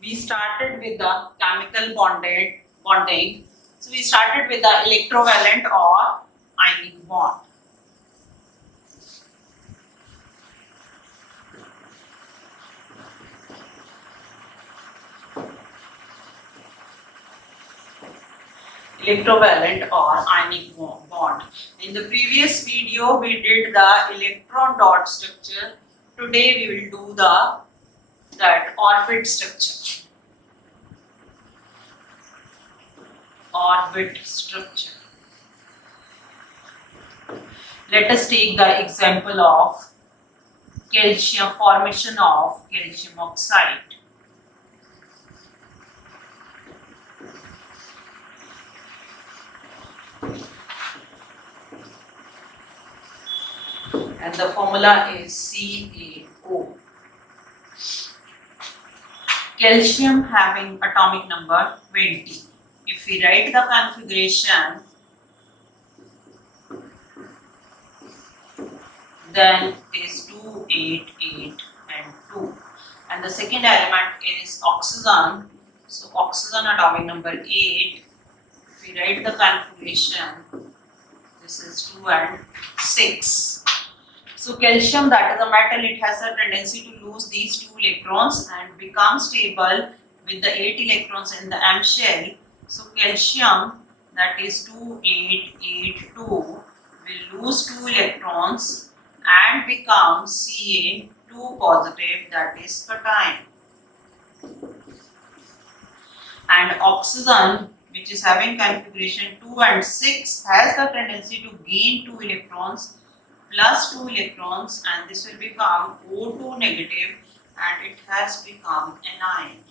we started with the chemical bonding. So we started with the electrovalent or ionic bond. Electrovalent or ionic bond. In the previous video, we did the electron dot structure. Today, we will do that orbit structure. Orbit structure. Let us take the example of calcium, formation of calcium oxide. And the formula is CaO. Calcium having atomic number 20. If we write the configuration, then it is 2, 8, 8 and 2. And the second element is oxygen. So oxygen atomic number 8. If we write the configuration, this is 2 and 6. So calcium, that is a metal, it has a tendency to lose these 2 electrons and become stable with the 8 electrons in the M shell. So calcium, that is 2882, will lose 2 electrons and become Ca2 positive, that is cation. And oxygen, which is having configuration 2 and 6, has the tendency to gain 2 electrons plus 2 electrons, and this will become O2 negative and it has become anion.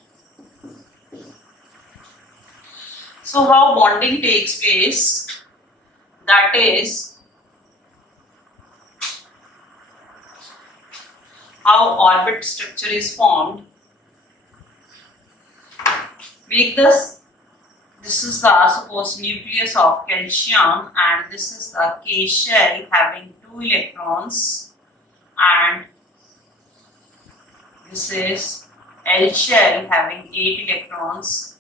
So how bonding takes place, that is how orbit structure is formed. Make this is the suppose nucleus of calcium and this is the K shell having 2 electrons and this is L shell having 8 electrons.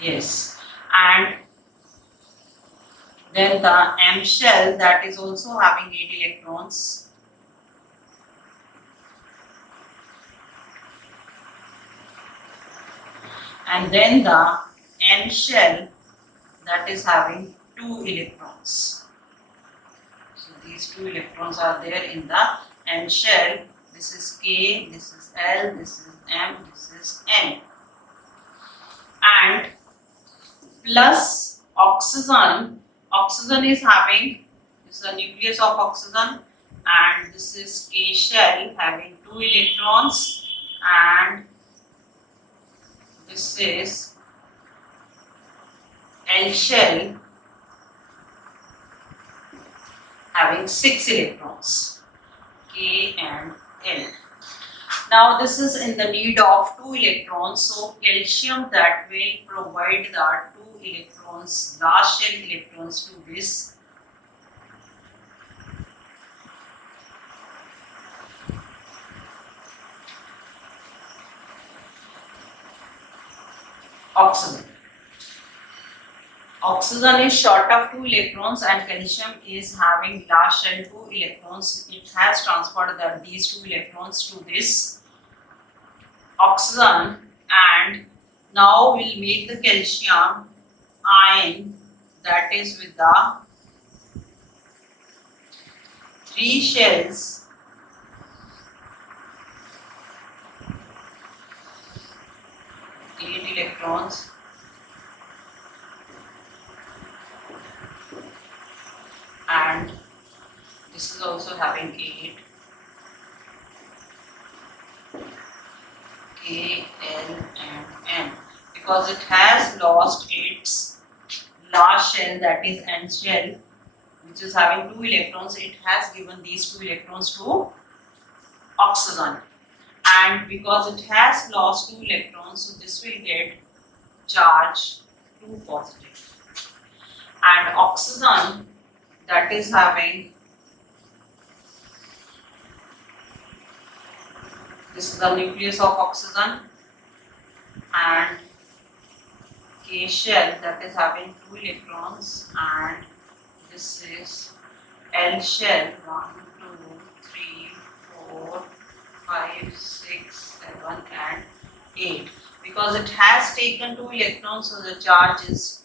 Yes, and then the M shell, that is also having 8 electrons. And then the N shell, that is having 2 electrons. So these 2 electrons are there in the N shell. This is K, this is L, this is M, this is N. And plus oxygen. Oxygen is having, this is the nucleus of oxygen and this is K shell having 2 electrons and this is L shell having 6 electrons, K and L. Now this is in the need of 2 electrons, so calcium that will provide the 2 electrons, last shell electrons to this oxygen. Oxygen is short of 2 electrons and calcium is having last shell 2 electrons. It has transferred these 2 electrons to this oxygen and now we'll make the calcium ion, that is with the 3 shells, eight electrons and this is also having 8, K, L and N. Because it has lost its last shell, that is N shell, which is having 2 electrons, it has given these 2 electrons to oxygen. And because it has lost 2 electrons, so this will get charged 2 positive. And oxygen, that is having, this is the nucleus of oxygen, and K shell, that is having 2 electrons, and this is L shell, 1, 2, 3, 4, 5, 6, 7 and 8. Because it has taken 2 electrons, so the charge is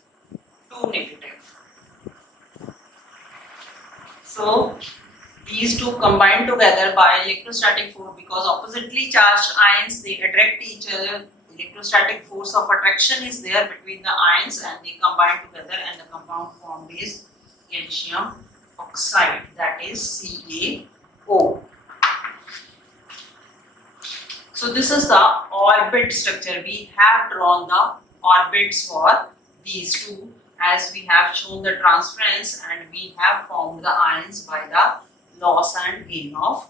2 negative. So these two combine together by electrostatic force, because oppositely charged ions, they attract each other. Electrostatic force of attraction is there between the ions, and they combine together, and the compound formed is calcium oxide, that is CaO. So this is the orbit structure. We have drawn the orbits for these two, as we have shown the transference, and we have formed the ions by the loss and gain of